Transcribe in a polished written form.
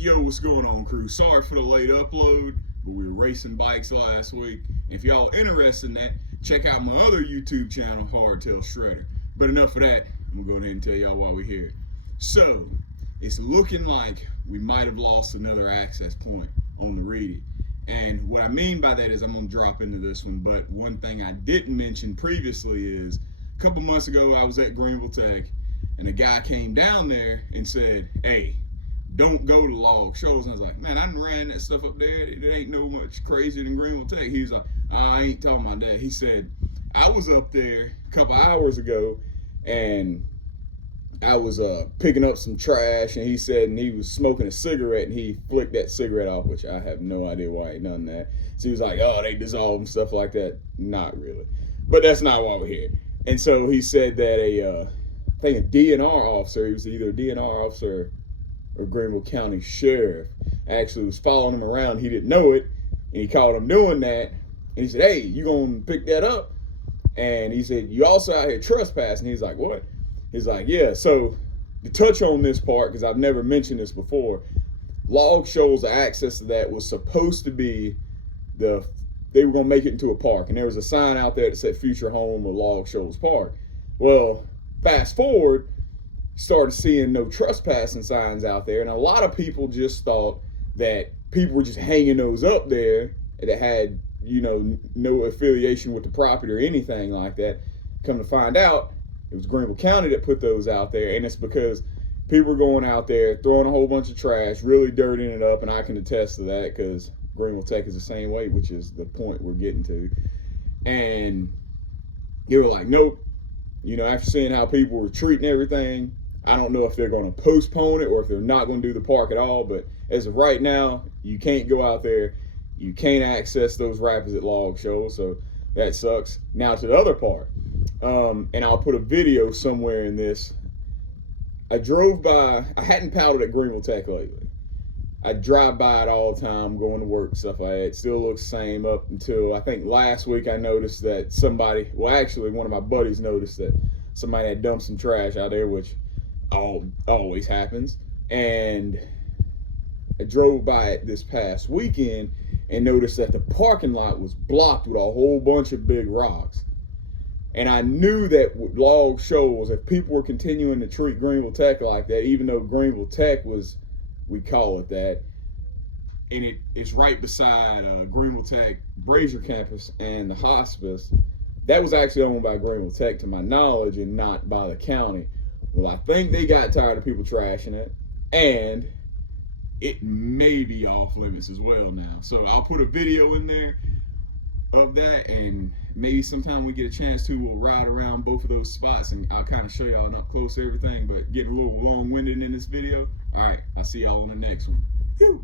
Yo, what's going on, crew? Sorry for the late upload, but we were racing bikes last week. If y'all interested in that, check out my other YouTube channel, Hardtail Shredder. But enough of that, I'm gonna go ahead and tell y'all why we're here. So, it's looking like we might have lost another access point on the Reedy. And what I mean by that is I'm gonna drop into this one, but one thing I didn't mention previously is a couple months ago I was at Greenville Tech and a guy came down there and said, hey, don't go to log shows. And I was like, man, I done ran that stuff up there. It ain't no much crazier than Greenville Tech. He was like, I ain't talking about that. He said, I was up there a couple hours ago and I was picking up some trash, and he said, and he was smoking a cigarette, and he flicked that cigarette off, which I have no idea why he done that. So he was like, oh, they dissolve and stuff like that. Not really. But that's not why we're here. And so he said that I think a DNR officer, he was either a DNR officer or Greenville County Sheriff, actually was following him around. He didn't know it, and he caught him doing that. And he said, hey, you gonna pick that up? And he said, you also out here trespassing. He's like, what? He's like, yeah. So to touch on this part, because I've never mentioned this before, log shows access to that was supposed to be they were gonna make it into a park, and there was a sign out there that said future home of Log Shows Park. Well, fast forward, started seeing no trespassing signs out there, and a lot of people just thought that people were just hanging those up there that had, you know, no affiliation with the property or anything like that. Come to find out, it was Greenville County that put those out there, and it's because people were going out there throwing a whole bunch of trash, really dirtying it up, and I can attest to that because Greenville Tech is the same way, which is the point we're getting to. And they were like, nope. You know, after seeing how people were treating everything, I don't know if they're going to postpone it or if they're not going to do the park at all. But as of right now, you can't go out there. You can't access those rapids at log shows, so that sucks. Now to the other part, and I'll put a video somewhere in this. I drove by. I hadn't paddled at Greenville Tech lately. I drive by it all the time, going to work, stuff like that. It still looks the same up until I think last week I noticed that somebody, well, actually one of my buddies noticed that somebody had dumped some trash out there, which always happens. And I drove by it this past weekend and noticed that the parking lot was blocked with a whole bunch of big rocks. And I knew that with log shows, if people were continuing to treat Greenville Tech like that, even though Greenville Tech was, we call it that, and it's right beside Greenville Tech, Brazier campus, and the hospice, that was actually owned by Greenville Tech to my knowledge and not by the county. Well, I think they got tired of people trashing it, and it may be off limits as well now. So I'll put a video in there of that, and maybe sometime we get a chance to, we'll ride around both of those spots and I'll kind of show y'all up close everything, but getting a little long-winded in this video. All right, I'll see y'all on the next one. Whew.